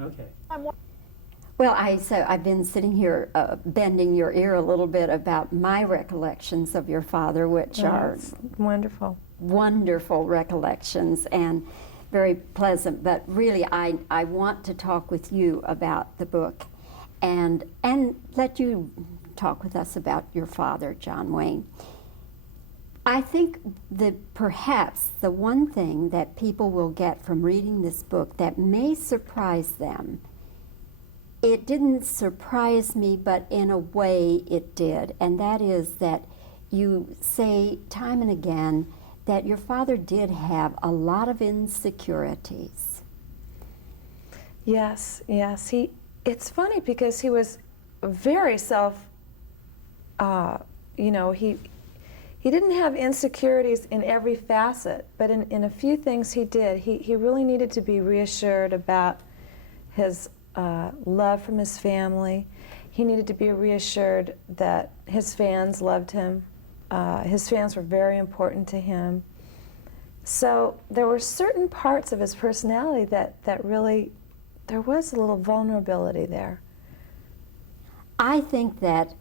Okay. Well, I've been sitting here bending your ear a little bit about my recollections of your father, which are wonderful. Wonderful recollections and very pleasant. But really, I want to talk with you about the book and let you talk with us about your father, John Wayne. I think that perhaps the one thing that people will get from reading this book that may surprise them, it didn't surprise me, but in a way it did, and that is that you say time and again that your father did have a lot of insecurities. Yes, yes. It's funny because he was very he didn't have insecurities in every facet, but in a few things he did. He really needed to be reassured about his love from his family. He needed to be reassured that his fans loved him. His fans were very important to him. So there were certain parts of his personality that really, there was a little vulnerability there. I think that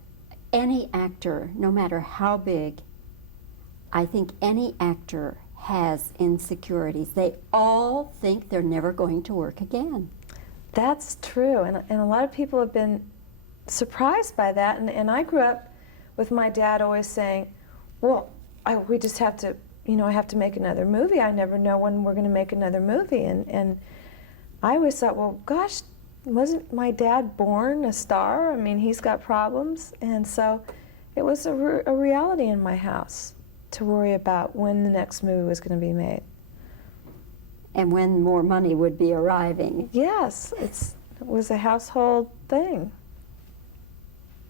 any actor, no matter how big, I think any actor has insecurities. They all think they're never going to work again. That's true, and a lot of people have been surprised by that, and I grew up with my dad always saying, well, we just have to, I have to make another movie. I never know when we're going to make another movie, and I always thought, well, gosh, wasn't my dad born a star? I mean, he's got problems, and so it was a reality in my house to worry about when the next movie was going to be made. And when more money would be arriving. Yes, it was a household thing.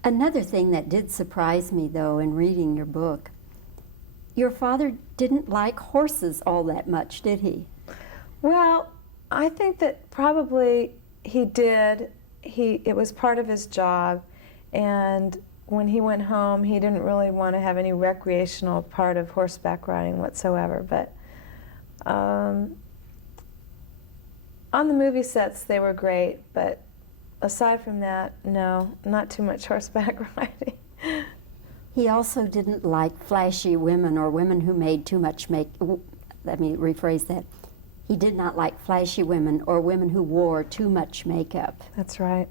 Another thing that did surprise me, though, in reading your book, your father didn't like horses all that much, did he? Well, I think that probably he did. It was part of his job, and when he went home, he didn't really want to have any recreational part of horseback riding whatsoever. But on the movie sets, they were great, but aside from that, no, not too much horseback riding. He also didn't like flashy women or women who made too much let me rephrase that. He did not like flashy women or women who wore too much makeup. That's right.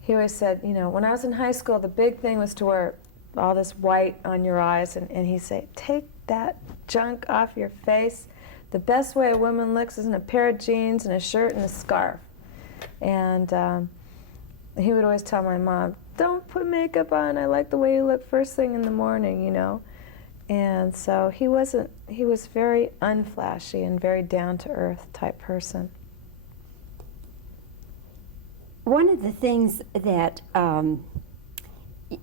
He always said, when I was in high school, the big thing was to wear all this white on your eyes, and he'd say, take that junk off your face. The best way a woman looks is in a pair of jeans and a shirt and a scarf. And he would always tell my mom, don't put makeup on. I like the way you look first thing in the morning, And so he was very unflashy and very down-to-earth type person. One of the things that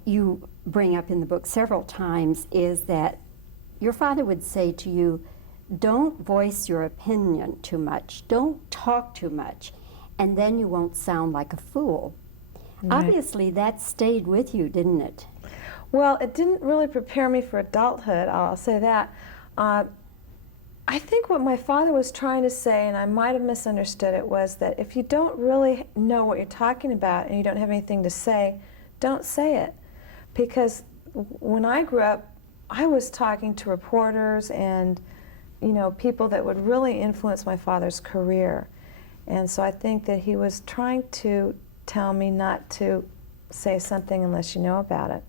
you bring up in the book several times is that your father would say to you, don't voice your opinion too much, don't talk too much, and then you won't sound like a fool. Right. Obviously, that stayed with you, didn't it? Well, it didn't really prepare me for adulthood, I'll say that. I think what my father was trying to say, and I might have misunderstood it, was that if you don't really know what you're talking about and you don't have anything to say, don't say it. Because when I grew up, I was talking to reporters and people that would really influence my father's career. And so I think that he was trying to tell me not to say something unless you know about it.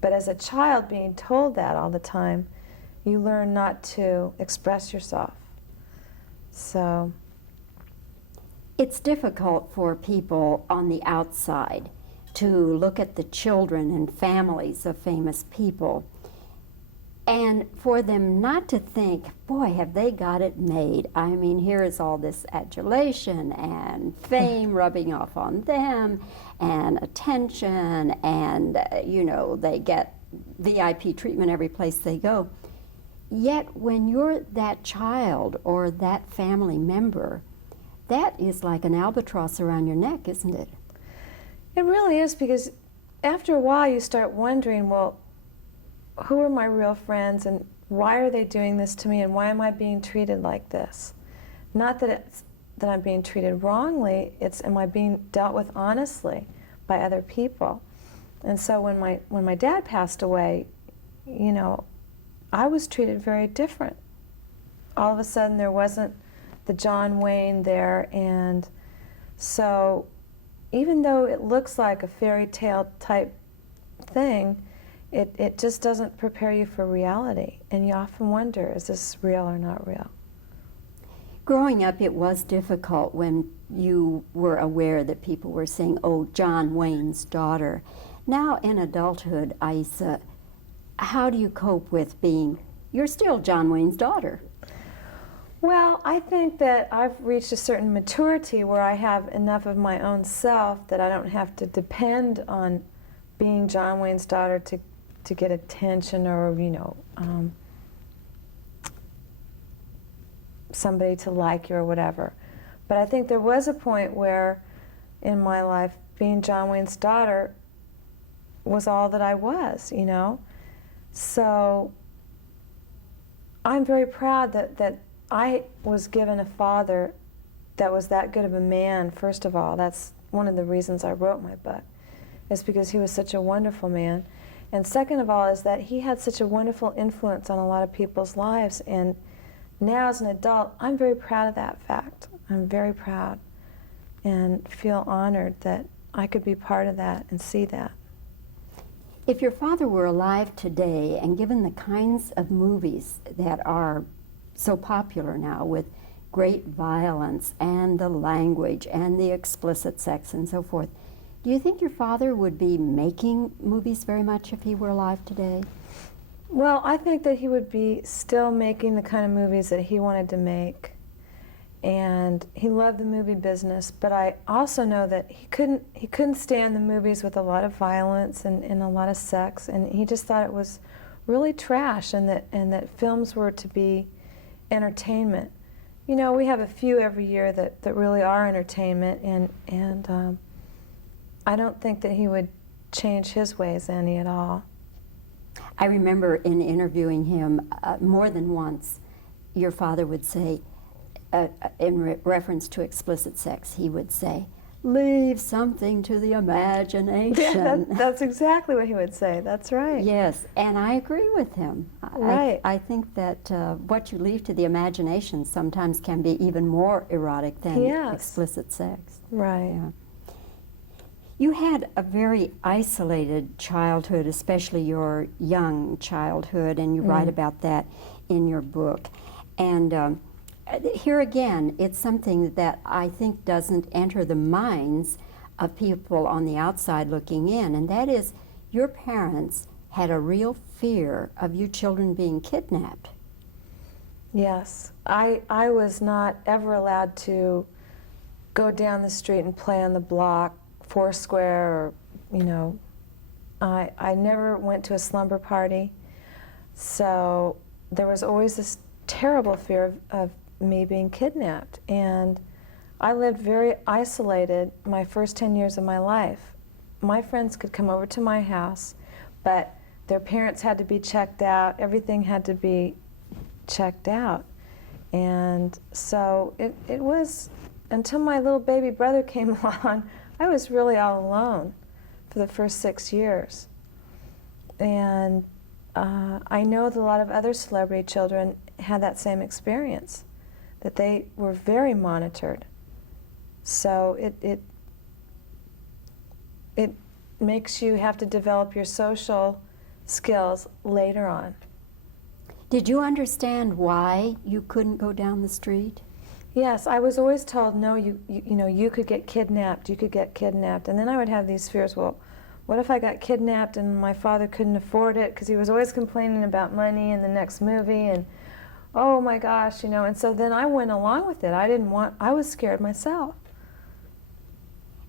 But as a child being told that all the time, you learn not to express yourself. So it's difficult for people on the outside to look at the children and families of famous people and for them not to think, boy, have they got it made. I mean, here is all this adulation and fame rubbing off on them and attention and, they get VIP treatment every place they go. Yet when you're that child or that family member, that is like an albatross around your neck, isn't it? It really is, because after a while you start wondering, well, who are my real friends and why are they doing this to me and why am I being treated like this? Not that that I'm being treated wrongly, it's am I being dealt with honestly by other people? And so when my dad passed away, you know, I was treated very different. All of a sudden there wasn't the John Wayne there, and so even though it looks like a fairy tale type thing, it just doesn't prepare you for reality. And you often wonder, is this real or not real? Growing up, it was difficult when you were aware that people were saying, oh, John Wayne's daughter. Now in adulthood, Aissa, how do you cope with being, you're still John Wayne's daughter? Well, I think that I've reached a certain maturity where I have enough of my own self that I don't have to depend on being John Wayne's daughter to get attention or, you know, somebody to like you or whatever. But I think there was a point where in my life being John Wayne's daughter was all that I was, you know. So I'm very proud that I was given a father that was that good of a man, first of all. That's one of the reasons I wrote my book, is because he was such a wonderful man. And second of all is that he had such a wonderful influence on a lot of people's lives. And now as an adult, I'm very proud of that fact. I'm very proud and feel honored that I could be part of that and see that. If your father were alive today, and given the kinds of movies that are so popular now with great violence and the language and the explicit sex and so forth, do you think your father would be making movies very much if he were alive today? Well, I think that he would be still making the kind of movies that he wanted to make. And he loved the movie business, but I also know that he couldn't stand the movies with a lot of violence and a lot of sex, and he just thought it was really trash, and that films were to be entertainment. You know, we have a few every year that really are entertainment, and I don't think that he would change his ways any at all. I remember in interviewing him more than once, your father would say, in reference to explicit sex, he would say, leave something to the imagination. Yeah, that's exactly what he would say. That's right. Yes, and I agree with him. Right. I think that what you leave to the imagination sometimes can be even more erotic than explicit sex. Right. Yeah. You had a very isolated childhood, especially your young childhood, and you write about that in your book. And here again, it's something that I think doesn't enter the minds of people on the outside looking in, and that is your parents had a real fear of you children being kidnapped. Yes. I was not ever allowed to go down the street and play on the block, Foursquare, or, you know, I never went to a slumber party. So there was always this terrible fear of me being kidnapped, and I lived very isolated my first 10 years of my life. My friends could come over to my house, but their parents had to be checked out, everything had to be checked out. And so it was, until my little baby brother came along, I was really all alone for the first 6 years. And I know that a lot of other celebrity children had that same experience, that they were very monitored. So it makes you have to develop your social skills later on. Did you understand why you couldn't go down the street? Yes, I was always told, no, you know, you could get kidnapped, you could get kidnapped. And then I would have these fears, well, what if I got kidnapped and my father couldn't afford it, because he was always complaining about money in the next movie, and oh my gosh, you know, and so then I went along with it. I was scared myself.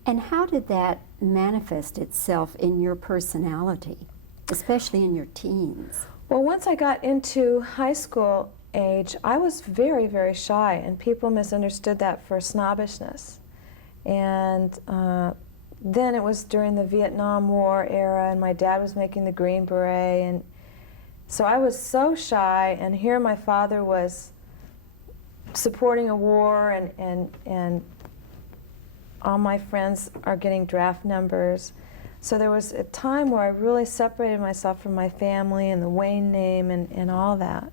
And how did that manifest itself in your personality, especially in your teens? Well, once I got into high school age, I was very, very shy, and people misunderstood that for snobbishness. And then it was during the Vietnam War era, and my dad was making the Green Beret, and so I was so shy, and here my father was supporting a war, and all my friends are getting draft numbers. So there was a time where I really separated myself from my family and the Wayne name and all that.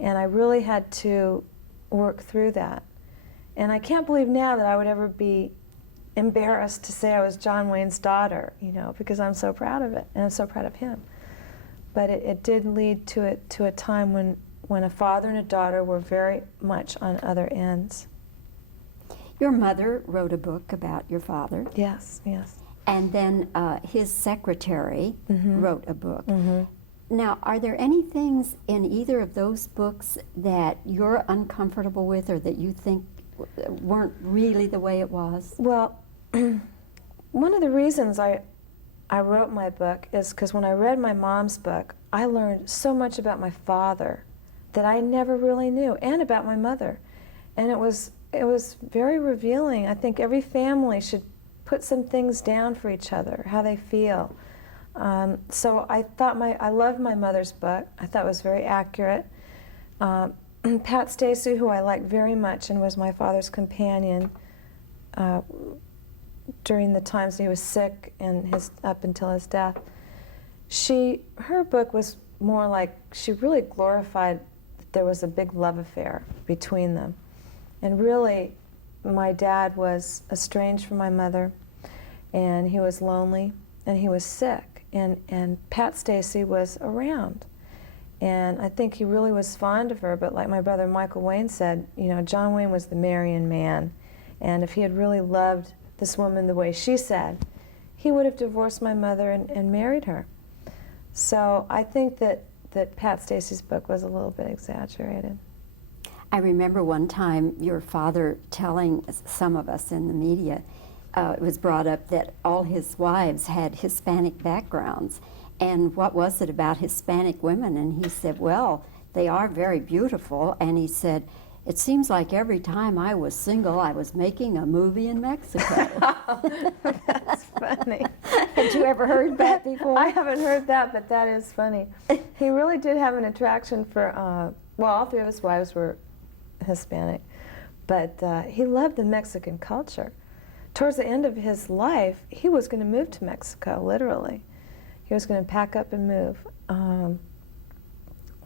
And I really had to work through that. And I can't believe now that I would ever be embarrassed to say I was John Wayne's daughter, you know, because I'm so proud of it, and I'm so proud of him. But it did lead to a time when a father and a daughter were very much on other ends. Your mother wrote a book about your father. Yes, yes. And then his secretary wrote a book. Mm-hmm. Now, are there any things in either of those books that you're uncomfortable with or that you think weren't really the way it was? Well, one of the reasons I wrote my book is because when I read my mom's book, I learned so much about my father that I never really knew, and about my mother. And it was very revealing. I think every family should put some things down for each other, how they feel. So I thought I loved my mother's book. I thought it was very accurate. Pat Stacey, who I liked very much and was my father's companion during the times he was sick and up until his death, her book was more like, she really glorified that there was a big love affair between them. And really, my dad was estranged from my mother, and he was lonely, and he was sick, and Pat Stacey was around. And I think he really was fond of her, but like my brother Michael Wayne said, you know, John Wayne was the marrying man, and if he had really loved this woman the way she said, he would have divorced my mother and married her. So I think that Pat Stacey's book was a little bit exaggerated. I remember one time your father telling some of us in the media, it was brought up that all his wives had Hispanic backgrounds. And what was it about Hispanic women? And he said, well, they are very beautiful. And he said, it seems like every time I was single, I was making a movie in Mexico. That's funny. Had you ever heard that before? I haven't heard that, but that is funny. He really did have an attraction for, well, all three of his wives were Hispanic, but he loved the Mexican culture. Towards the end of his life, he was going to move to Mexico, literally. He was going to pack up and move.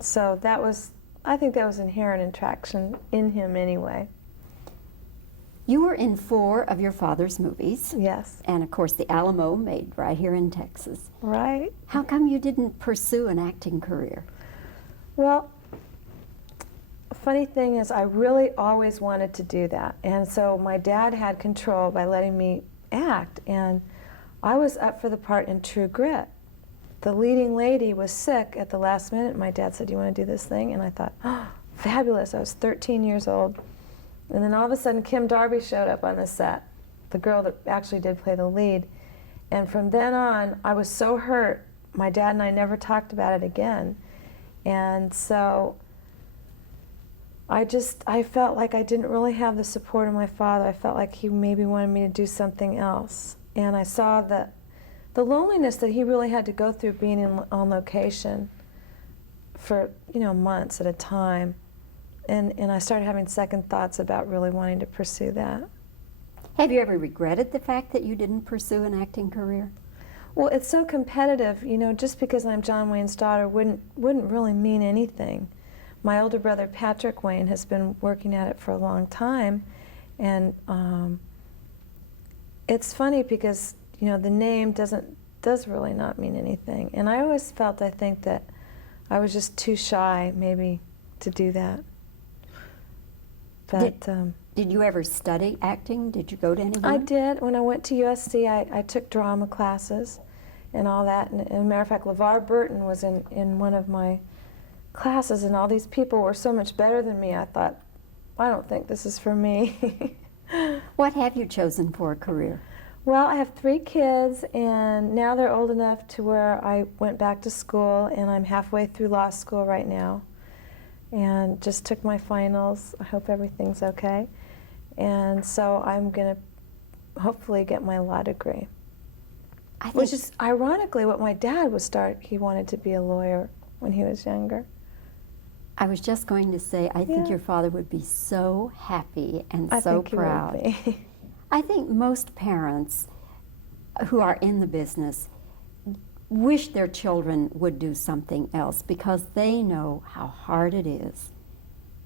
So that was, I think that was inherent attraction in him anyway. You were in 4 of your father's movies. Yes. And of course the Alamo, made right here in Texas. Right. How come you didn't pursue an acting career? Well, funny thing is, I really always wanted to do that. And so my dad had control by letting me act. And I was up for the part in True Grit. The leading lady was sick at the last minute. My dad said, do you want to do this thing? And I thought, oh, fabulous. I was 13 years old. And then all of a sudden, Kim Darby showed up on the set, the girl that actually did play the lead. And from then on, I was so hurt, my dad and I never talked about it again. And so I felt like I didn't really have the support of my father. I felt like he maybe wanted me to do something else. And I saw the loneliness that he really had to go through being on location for, you know, months at a time. And I started having second thoughts about really wanting to pursue that. Have you ever regretted the fact that you didn't pursue an acting career? Well, it's so competitive, you know, just because I'm John Wayne's daughter wouldn't really mean anything. My older brother, Patrick Wayne, has been working at it for a long time, and it's funny because, you know, the name does really not mean anything. And I always felt, I think, that I was just too shy, maybe, to do that. But did you ever study acting? Did you go to anyone? I did. When I went to USC, I took drama classes and all that. And as a matter of fact, LeVar Burton was in one of my classes, and all these people were so much better than me. I thought, I don't think this is for me. What have you chosen for a career? Well, I have 3 kids, and now they're old enough to where I went back to school, and I'm halfway through law school right now, and just took my finals. I hope everything's okay. And so I'm going to hopefully get my law degree. Which is ironically what my dad he wanted to be a lawyer when he was younger. I was just going to say, I think Yeah. your father would be so happy and I so think he proud. would be. I think most parents who are in the business wish their children would do something else because they know how hard it is.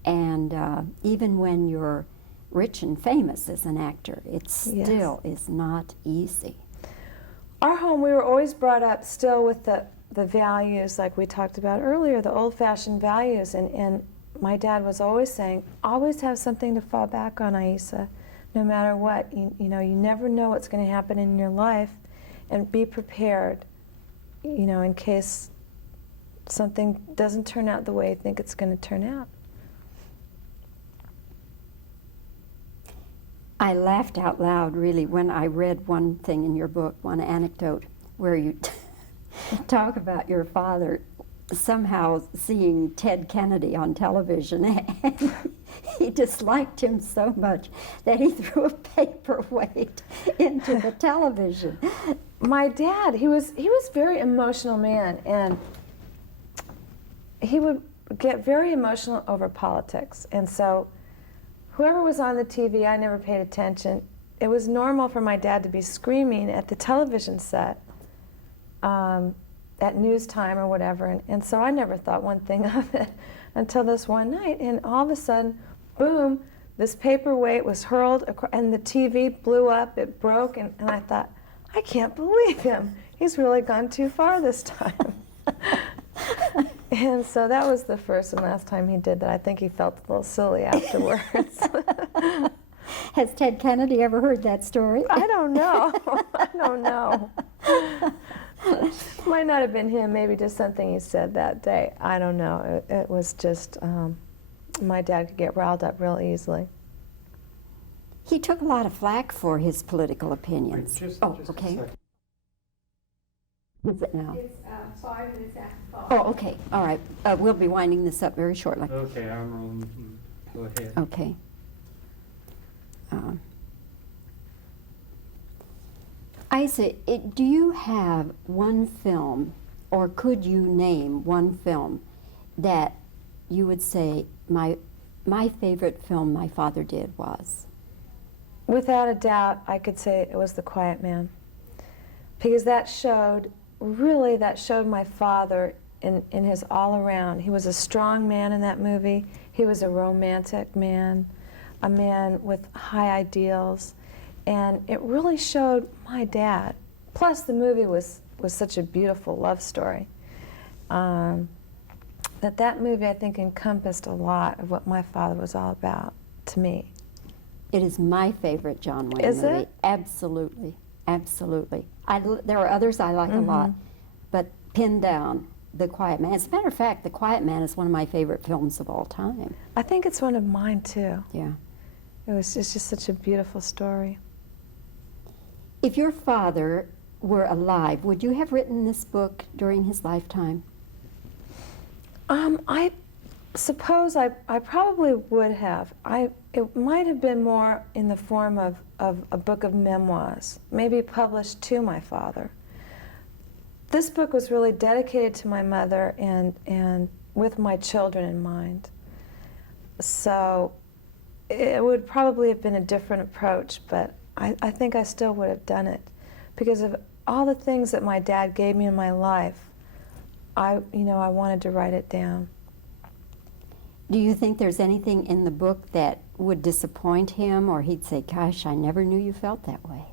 And even when you're rich and famous as an actor, it Yes. still is not easy. Our home, we were always brought up still with the values like we talked about earlier, the old-fashioned values. And my dad was always saying, always have something to fall back on, Aissa, no matter what. You know, you never know what's going to happen in your life, and be prepared, you know, in case something doesn't turn out the way you think it's going to turn out. I laughed out loud, really, when I read one thing in your book, one anecdote, where you talk about your father somehow seeing Ted Kennedy on television, and he disliked him so much that he threw a paperweight into the television. My dad, he was a very emotional man, and he would get very emotional over politics. And so whoever was on the TV, I never paid attention. It was normal for my dad to be screaming at the television set at news time or whatever. And so I never thought one thing of it until this one night. And all of a sudden, boom, this paperweight was hurled, and the TV blew up, it broke, and I thought, I can't believe him. He's really gone too far this time. And so that was the first and last time he did that. I think he felt a little silly afterwards. Has Ted Kennedy ever heard that story? I don't know. I don't know. Might not have been him, maybe just something he said that day. I don't know. It was just, my dad could get riled up real easily. He took a lot of flack for his political opinions. Just oh, a okay. second. Is it now? It's 5 minutes after 5. Oh, okay. All right. We'll be winding this up very shortly. Okay, I'm rolling. Go ahead. Okay. Aissa, do you have one film, or could you name one film that you would say, my favorite film my father did was? Without a doubt, I could say it was The Quiet Man, because that showed my father in his all around. He was a strong man in that movie. He was a romantic man, a man with high ideals, and it really showed my dad. Plus, the movie was such a beautiful love story. That movie, I think, encompassed a lot of what my father was all about to me. It is my favorite John Wayne Is movie. it? Absolutely, absolutely. There are others I like a lot, but pinned down, The Quiet Man. As a matter of fact, The Quiet Man is one of my favorite films of all time. I think it's one of mine, too. Yeah. It's just such a beautiful story. If your father were alive, would you have written this book during his lifetime? I suppose I probably would have. It might have been more in the form of a book of memoirs, maybe published to my father. This book was really dedicated to my mother and with my children in mind. So it would probably have been a different approach, but I think I still would have done it because of all the things that my dad gave me in my life. I wanted to write it down. Do you think there's anything in the book that would disappoint him, or he'd say, gosh, I never knew you felt that way?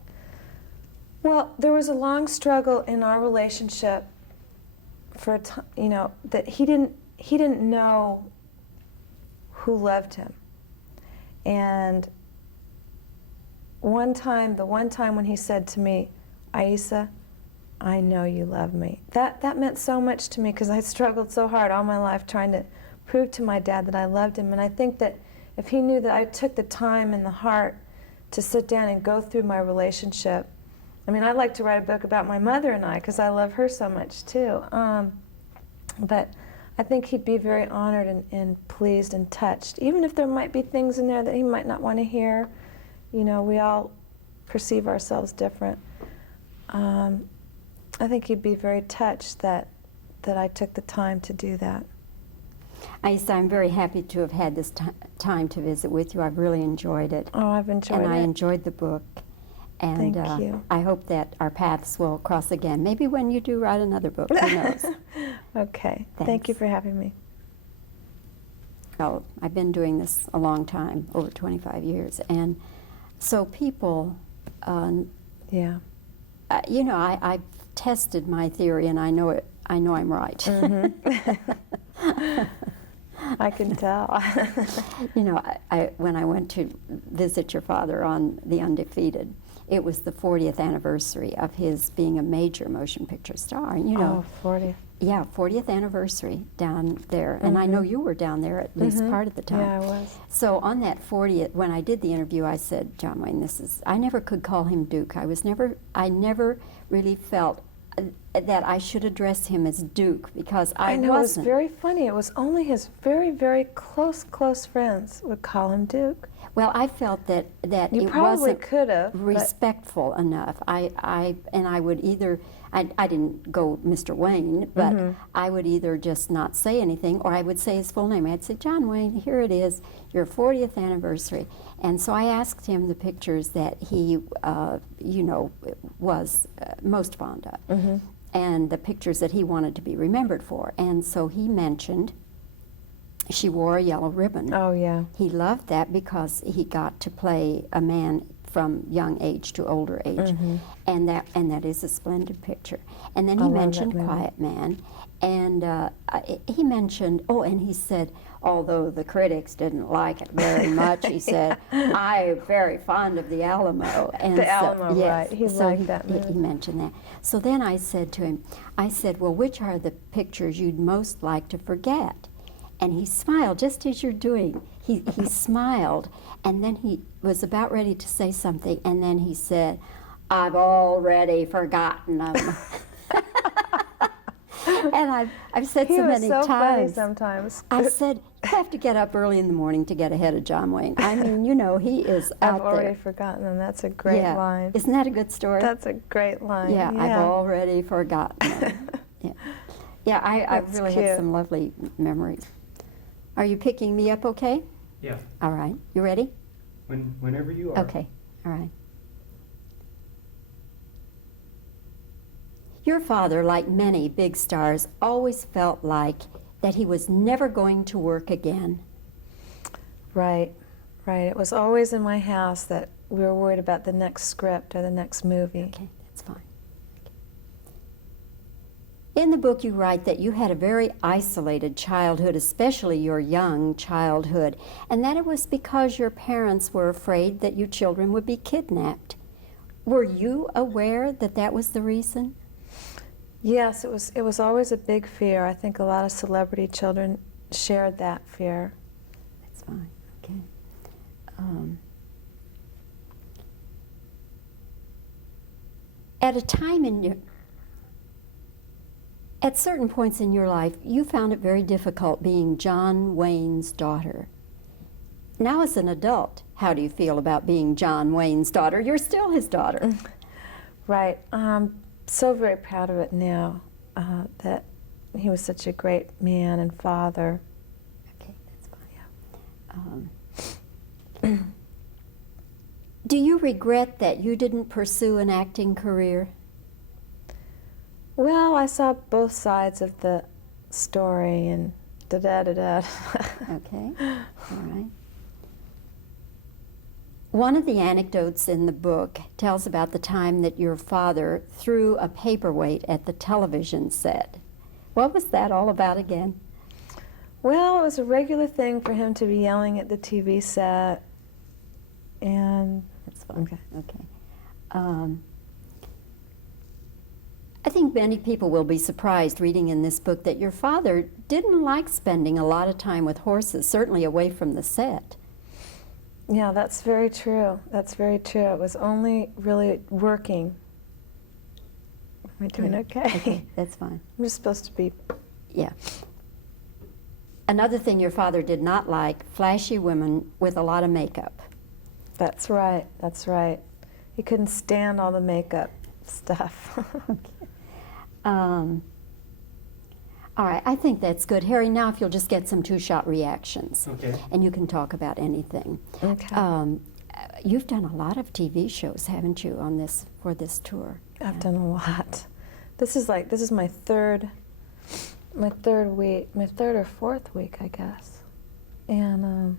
Well, there was a long struggle in our relationship for that he didn't know who loved him. And the one time when he said to me, Aissa, I know you love me. That meant so much to me because I struggled so hard all my life trying to prove to my dad that I loved him. And I think that if he knew that I took the time and the heart to sit down and go through my relationship, I mean, I'd like to write a book about my mother and I because I love her so much too. But I think he'd be very honored and pleased and touched, even if there might be things in there that he might not want to hear. You know, we all perceive ourselves different. I think he'd be very touched that I took the time to do that. Aissa, I'm very happy to have had this time to visit with you. I've really enjoyed it. Oh, I've enjoyed And it. I enjoyed the book. And Thank you. I hope that our paths will cross again. Maybe when you do write another book, who knows? Okay. Thank Thanks. you for having me. Well, I've been doing this a long time, over 25 years. And so people, Yeah. you know, I've tested my theory and I know I'm right. Mm-hmm. I can tell. You know, when I went to visit your father on The Undefeated, it was the 40th anniversary of his being a major motion picture star. And, you know, Oh, 40. yeah, 40th anniversary down there. And I know you were down there at least part of the time. Yeah, I was. So on that 40th, when I did the interview, I said, John Wayne, I never could call him Duke. I never really felt that I should address him as Duke because I know, wasn't. It was very funny. It was only his very, very close friends would call him Duke. Well, I felt that You it probably wasn't could have. respectful enough. I would either I didn't go Mr. Wayne, but I would either just not say anything, or I would say his full name. I'd say, John Wayne, here it is, your 40th anniversary. And so I asked him the pictures that he, you know, was most fond of, and the pictures that he wanted to be remembered for. And so he mentioned she wore a yellow ribbon. Oh, yeah. He loved that because he got to play a man from young age to older age, and that is a splendid picture. And then he love that mentioned movie. Quiet Man, and he mentioned, oh, and he said, although the critics didn't like it very much, he said, I'm very fond of The Alamo. And The Alamo, yes, right. He so liked that movie. He mentioned that. So then I said to him, I said, well, which are the pictures you'd most like to forget? And he smiled, just as you're doing. He smiled, and then he was about ready to say something, and then he said, I've already forgotten them. And I've said He so was many so funny times. sometimes. I said, you have to get up early in the morning to get ahead of John Wayne. I mean, you know, he is I've out already there. forgotten them. That's a great Yeah. line. Isn't that a good story? That's a great line. Yeah, I've already forgotten them. Yeah, yeah, I That's really cute. had some lovely memories. Are you picking me up okay? Yeah, All right. You ready? whenever you are. Okay. All right. Your father, like many big stars, always felt like that he was never going to work again. Right, right. It was always in my house that we were worried about the next script or the next movie. Okay, that's fine. In the book, you write that you had a very isolated childhood, especially your young childhood, and that it was because your parents were afraid that you children would be kidnapped. Were you aware that that was the reason? Yes, it was always a big fear. I think a lot of celebrity children shared that fear. That's fine. Okay. At a time in your At certain points in your life, you found it very difficult being John Wayne's daughter. Now as an adult, how do you feel about being John Wayne's daughter? You're still his daughter. Right. I'm so very proud of it now, that he was such a great man and father. Okay, that's fine. Do you regret that you didn't pursue an acting career? Well, I saw both sides of the story and da-da-da-da. Okay, all right. One of the anecdotes in the book tells about the time that your father threw a paperweight at the television set. What was that all about again? Well, it was a regular thing for him to be yelling at the TV set, and That's fine. Okay. I think many people will be surprised reading in this book that your father didn't like spending a lot of time with horses, certainly away from the set. yeah, that's very true. That's very true. It was only really working. Am I doing okay? Okay, that's fine. I'm just supposed to be. Yeah. Another thing your father did not like, flashy women with a lot of makeup. That's right. That's right. He couldn't stand all the makeup stuff. All right, I think that's good. Harry, now if you'll just get some two-shot reactions. Okay. And you can talk about anything. Okay. You've done a lot of TV shows, haven't you, on this for this tour? I've done a lot. This is my third week, my third or fourth week, I guess. And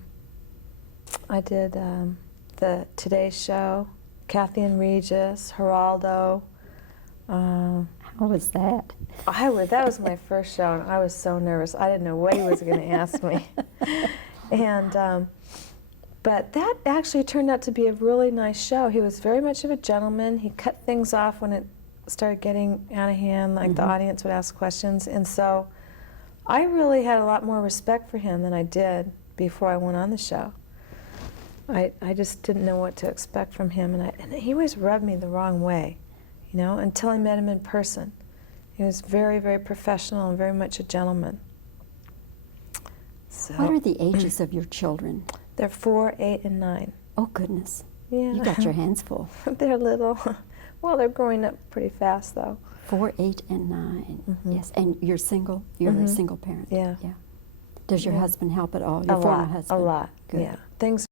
I did the Today Show, Kathy and Regis, Geraldo. How was that? That was my first show, and I was so nervous. I didn't know what he was going to ask me. And but that actually turned out to be a really nice show. He was very much of a gentleman. He cut things off when it started getting out of hand, like the audience would ask questions. And so I really had a lot more respect for him than I did before I went on the show. I just didn't know what to expect from him, and he always rubbed me the wrong way, you know, until I met him in person. He was very, very professional and very much a gentleman. So, What are the ages of your children? They're 4, 8, and 9. Oh, goodness. Yeah. You got your hands full. They're little. Well, they're growing up pretty fast, though. 4, 8, and 9. Yes, and you're single? You're a single parent? Yeah. Does your husband help at all? A Your former lot, husband? a lot. Good. Yeah. Things